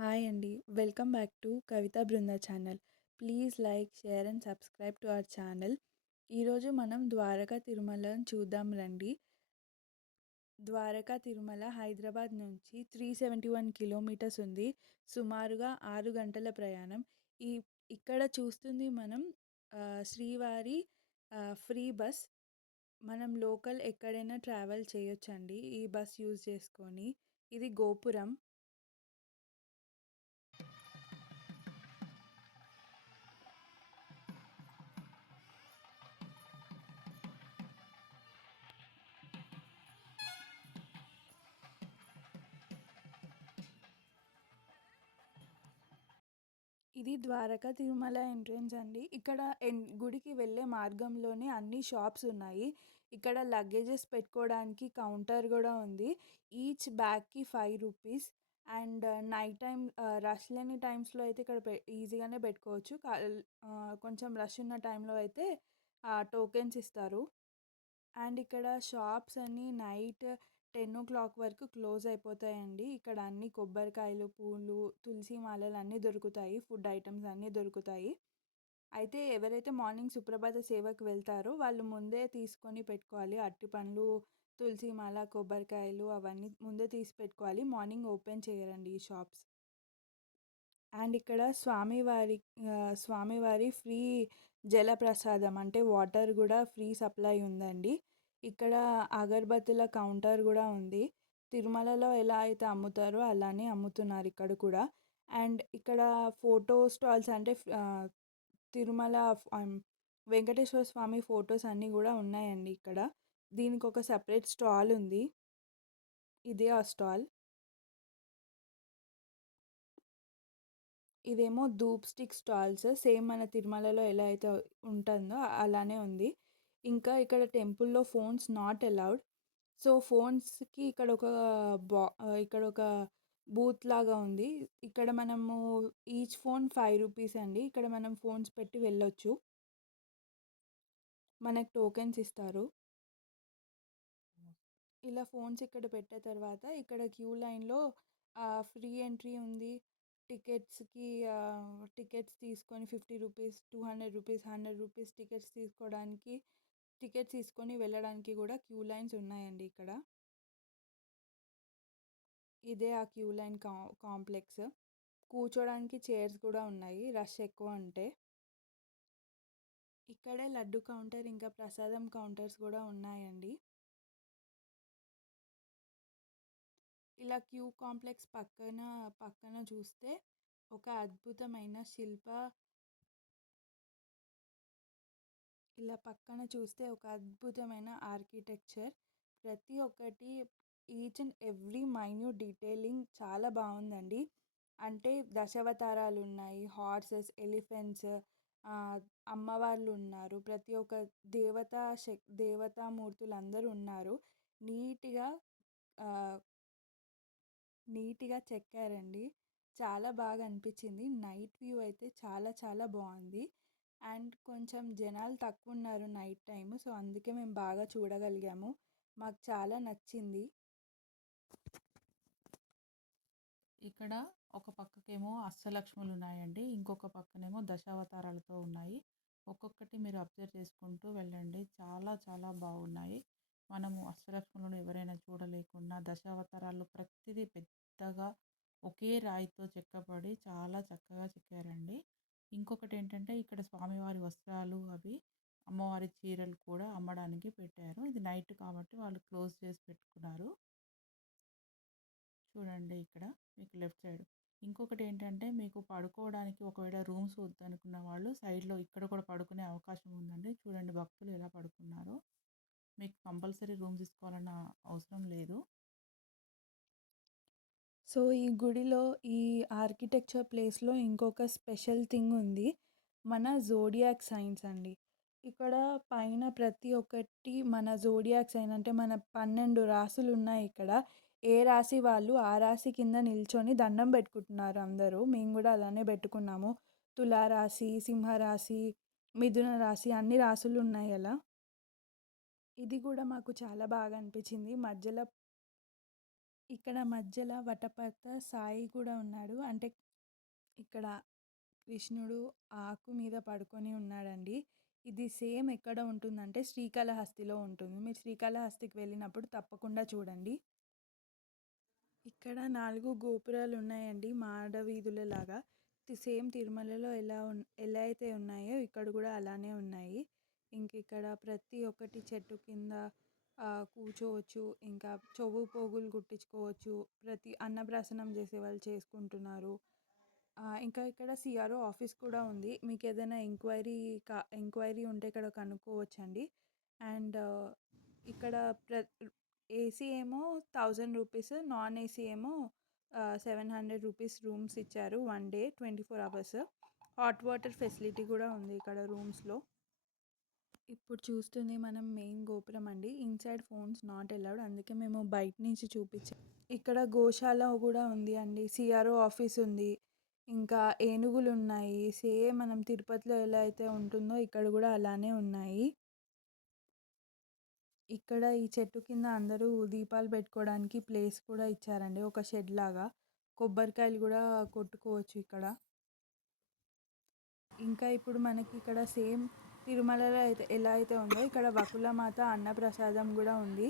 Hi అండి. Welcome back to Kavitha Brinda channel. Please like share and subscribe to our channel. ఈరోజు మనం ద్వారకా తిరుమలను చూద్దాం రండి. ద్వారకా తిరుమల హైదరాబాద్ నుంచి త్రీ సెవెంటీ వన్ కిలోమీటర్స్ ఉంది. సుమారుగా ఆరు గంటల ప్రయాణం. ఈ ఇక్కడ చూస్తుంది మనం శ్రీవారి ఫ్రీ బస్. మనం లోకల్ ఎక్కడైనా ట్రావెల్ చేయొచ్చండి. ఈ బస్ యూజ్ చేసుకొని. ఇది గోపురం. ఇది ద్వారకా తిరుమల ఎంట్రన్స్ అండి. ఇక్కడ ఎన్ గుడికి వెళ్ళే మార్గంలోనే అన్ని షాప్స్ ఉన్నాయి. ఇక్కడ లగేజెస్ పెట్టుకోవడానికి కౌంటర్ కూడా ఉంది. Each బ్యాగ్కి five rupees and night time rush లేని టైమ్స్లో అయితే ఇక్కడ పె ఈజీగానే పెట్టుకోవచ్చు. కొంచెం రష్ ఉన్న టైంలో అయితే టోకెన్స్ ఇస్తారు. అండ్ ఇక్కడ షాప్స్ అన్నీ నైట్ టెన్ ఓ క్లాక్ వరకు క్లోజ్ అయిపోతాయండి. ఇక్కడ అన్ని కొబ్బరికాయలు పూలు తులసి మాలలు అన్నీ దొరుకుతాయి. ఫుడ్ ఐటమ్స్ అన్నీ దొరుకుతాయి. అయితే ఎవరైతే మార్నింగ్ సుప్రభాత సేవకు వెళ్తారో వాళ్ళు ముందే తీసుకొని పెట్టుకోవాలి. అరటి పండ్లు తులసి మాల కొబ్బరికాయలు అవన్నీ ముందే తీసి పెట్టుకోవాలి. మార్నింగ్ ఓపెన్ చేయరండి ఈ షాప్స్. అండ్ ఇక్కడ స్వామివారి స్వామివారి ఫ్రీ జలప్రసాదం అంటే వాటర్ కూడా ఫ్రీ సప్లై ఉందండి. ఇక్కడ అగరబత్తుల కౌంటర్ కూడా ఉంది. తిరుమలలో ఎలా అయితే అమ్ముతారో అలానే అమ్ముతున్నారు ఇక్కడ కూడా. అండ్ ఇక్కడ ఫోటో స్టాల్స్ అంటే తిరుమల వెంకటేశ్వర స్వామి ఫొటోస్ అన్నీ కూడా ఉన్నాయండి ఇక్కడ. దీనికి ఒక సపరేట్ స్టాల్ ఉంది. ఇదే ఆ స్టాల్. ఇదేమో ధూప్ స్టిక్ స్టాల్స్. సేమ్ మన తిరుమలలో ఎలా అయితే ఉంటుందో అలానే ఉంది. ఇంకా ఇక్కడ టెంపుల్లో ఫోన్స్ నాట్ అలౌడ్. సో ఫోన్స్కి ఇక్కడ ఒక బా ఇక్కడ ఒక బూత్ లాగా ఉంది. ఇక్కడ మనము ఈచ్ ఫోన్ ఫైవ్ రూపీస్ అండి. ఇక్కడ మనం ఫోన్స్ పెట్టి వెళ్ళొచ్చు. మనకు టోకెన్స్ ఇస్తారు. ఇలా ఫోన్స్ ఇక్కడ పెట్టే తర్వాత ఇక్కడ క్యూ లైన్లో ఫ్రీ ఎంట్రీ ఉంది. టికెట్స్కి టికెట్స్ తీసుకొని fifty rupees two hundred rupees hundred rupees tickets తీసుకోవడానికి టికెట్స్ తీసుకొని వెళ్ళడానికి కూడా క్యూ లైన్స్ ఉన్నాయండి ఇక్కడ. ఇదే ఆ క్యూ లైన్ కా కాంప్లెక్స్. కూర్చోడానికి చైర్స్ కూడా ఉన్నాయి రష్ ఎక్కువ అంటే ఇక్కడే లడ్డు కౌంటర్ ఇంకా ప్రసాదం కౌంటర్స్ కూడా ఉన్నాయండి. ఇలా క్యూ కాంప్లెక్స్ పక్కన పక్కన చూస్తే ఒక అద్భుతమైన శిల్ప ఇలా పక్కన చూస్తే ఒక అద్భుతమైన ఆర్కిటెక్చర్. ప్రతి ఒక్కటి each and every minute detailing చాలా బాగుందండి. అంటే దశావతారాలు ఉన్నాయి హార్సెస్ ఎలిఫెంట్స్ అమ్మవార్లు ఉన్నారు ప్రతి ఒక్క దేవతా శక్ దేవతామూర్తులు అందరూ ఉన్నారు నీట్గా నీట్గా చెక్కారండి. చాలా బాగా అనిపించింది నైట్ వ్యూ అయితే చాలా చాలా బాగుంది. అండ్ కొంచెం జనాలు తక్కువ ఉన్నారు నైట్ టైం సో అందుకే మేము బాగా చూడగలిగాము. మాకు చాలా నచ్చింది. ఇక్కడ ఒక పక్కకేమో అష్టలక్ష్ములు ఉన్నాయండి ఇంకొక పక్కనేమో దశావతారాలతో ఉన్నాయి. ఒక్కొక్కటి మీరు అబ్జర్వ్ చేసుకుంటూ వెళ్ళండి. చాలా చాలా బాగున్నాయి. మనము అష్టలక్ష్ములను ఎవరైనా చూడలేకున్నా దశావతారాలు ప్రతిదీ పెద్దగా ఒకే రాయితో చెక్కబడి చాలా చక్కగా చెక్కారండి ఇంకొకటి ఏంటంటే ఇక్కడ స్వామివారి వస్త్రాలు అవి అమ్మవారి చీరలు కూడా అమ్మడానికి పెట్టారు. ఇది నైట్ కాబట్టి వాళ్ళు క్లోజ్ చేసి పెట్టుకున్నారు. చూడండి ఇక్కడ మీకు లెఫ్ట్ సైడ్. ఇంకొకటి ఏంటంటే మీకు పడుకోవడానికి ఒకవేళ రూమ్స్ వద్దనుకున్న వాళ్ళు సైడ్లో ఇక్కడ కూడా పడుకునే అవకాశం ఉందండి. చూడండి భక్తులు ఎలా పడుకున్నారో. మీకు కంపల్సరీ రూమ్ తీసుకోవాలన్న అవసరం లేదు. సో ఈ గుడిలో ఈ ఆర్కిటెక్చర్ ప్లేస్లో ఇంకొక స్పెషల్ థింగ్ ఉంది. మన జోడియాక్ సైన్స్ అండి. ఇక్కడ పైన ప్రతి ఒక్కటి మన జోడియాక్ సైన్ అంటే మన పన్నెండు రాసులు ఉన్నాయి ఇక్కడ. ఏ రాశి వాళ్ళు ఆ రాశి కింద నిల్చొని దండం పెట్టుకుంటున్నారు అందరూ. మేము కూడా అలానే పెట్టుకున్నాము. తులారాశి సింహరాశి మిథున రాశి అన్ని రాసులు ఉన్నాయి అలా. ఇది కూడా మాకు చాలా బాగా అనిపించింది. మధ్యలో ఇక్కడ మధ్యలో వటపర్త సాయి కూడా ఉన్నాడు. అంటే ఇక్కడ కృష్ణుడు ఆకు మీద పడుకొని ఉన్నాడండి. ఇది సేమ్ ఎక్కడ ఉంటుందంటే శ్రీకాళహస్తిలో ఉంటుంది. మీరు శ్రీకాళహస్తికి వెళ్ళినప్పుడు తప్పకుండా చూడండి. ఇక్కడ నాలుగు గోపురాలు ఉన్నాయండి మాడ వీధులలాగా. సేమ్ తిరుమలలో ఎలా ఉన్ ఎలా అయితే ఉన్నాయో ఇక్కడ కూడా అలానే ఉన్నాయి. ఇంక ఇక్కడ ప్రతి ఒక్కటి చెట్టు కింద కూర్చోవచ్చు. ఇంకా చెవు పోగులు కుట్టించుకోవచ్చు. ప్రతి అన్నప్రాసనం చేసేవాళ్ళు చేసుకుంటున్నారు. ఇంకా ఇక్కడ సీఆర్ఓ ఆఫీస్ కూడా ఉంది. మీకు ఏదైనా ఎంక్వైరీ కా ఎంక్వైరీ ఉంటే ఇక్కడ కనుక్కోవచ్చండి. అండ్ ఇక్కడ ప్ర ఏసీ ఏమో థౌజండ్ రూపీస్. నాన్ ఏసీ ఏమో సెవెన్ హండ్రెడ్ రూపీస్ రూమ్స్ ఇచ్చారు. One day 24 hours. Hot water facility కూడా ఉంది ఇక్కడ రూమ్స్‌లో. ఇప్పుడు చూస్తుంది మనం మెయిన్ గోపురం అండి. Inside phones not allowed. అందుకే మేము బయట నుంచి చూపించాం. ఇక్కడ గోశాల కూడా ఉంది అండి. సీఆర్ఓ ఆఫీస్ ఉంది. ఇంకా ఏనుగులు ఉన్నాయి. సేమ్ మనం తిరుపతిలో ఎలా అయితే ఉంటుందో ఇక్కడ కూడా అలానే ఉన్నాయి. ఇక్కడ ఈ చెట్టు కింద అందరూ దీపాలు పెట్టుకోవడానికి ప్లేస్ కూడా ఇచ్చారండి. ఒక షెడ్ లాగా. కొబ్బరికాయలు కూడా కొట్టుకోవచ్చు ఇక్కడ. ఇంకా ఇప్పుడు మనకి ఇక్కడ సేమ్ తిరుమలలో అయితే ఎలా అయితే ఉందో ఇక్కడ వకులమాత అన్నప్రసాదం కూడా ఉంది.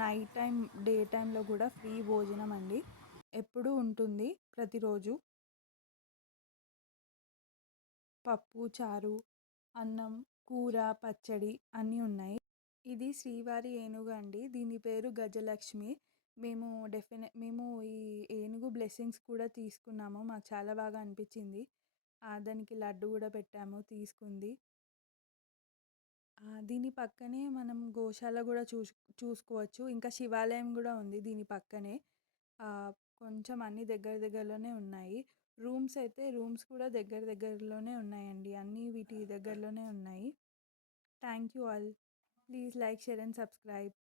నైట్ టైం డే టైంలో కూడా ఫ్రీ భోజనం అండి. ఎప్పుడూ ఉంటుంది ప్రతిరోజు. పప్పు, చారు, అన్నం, కూర, పచ్చడి అన్నీ ఉన్నాయి. ఇది శ్రీవారి ఏనుగు అండి. దీని పేరు గజలక్ష్మి. మేము డెఫినెట్ మేము ఈ ఏనుగు బ్లెస్సింగ్స్ కూడా తీసుకున్నాము. మాకు చాలా బాగా అనిపించింది. దానికి లడ్డు కూడా పెట్టాము తీసుకుంది. దీని పక్కనే మనం గోశాల కూడా చూసు చూసుకోవచ్చు. ఇంకా శివాలయం కూడా ఉంది దీని పక్కనే. కొంచెం అన్నీ దగ్గర దగ్గరలోనే ఉన్నాయి. రూమ్స్ అయితే రూమ్స్ కూడా దగ్గర దగ్గరలోనే ఉన్నాయండి. అన్నీ వీటి దగ్గరలోనే ఉన్నాయి. Thank you all. Please like, share and subscribe.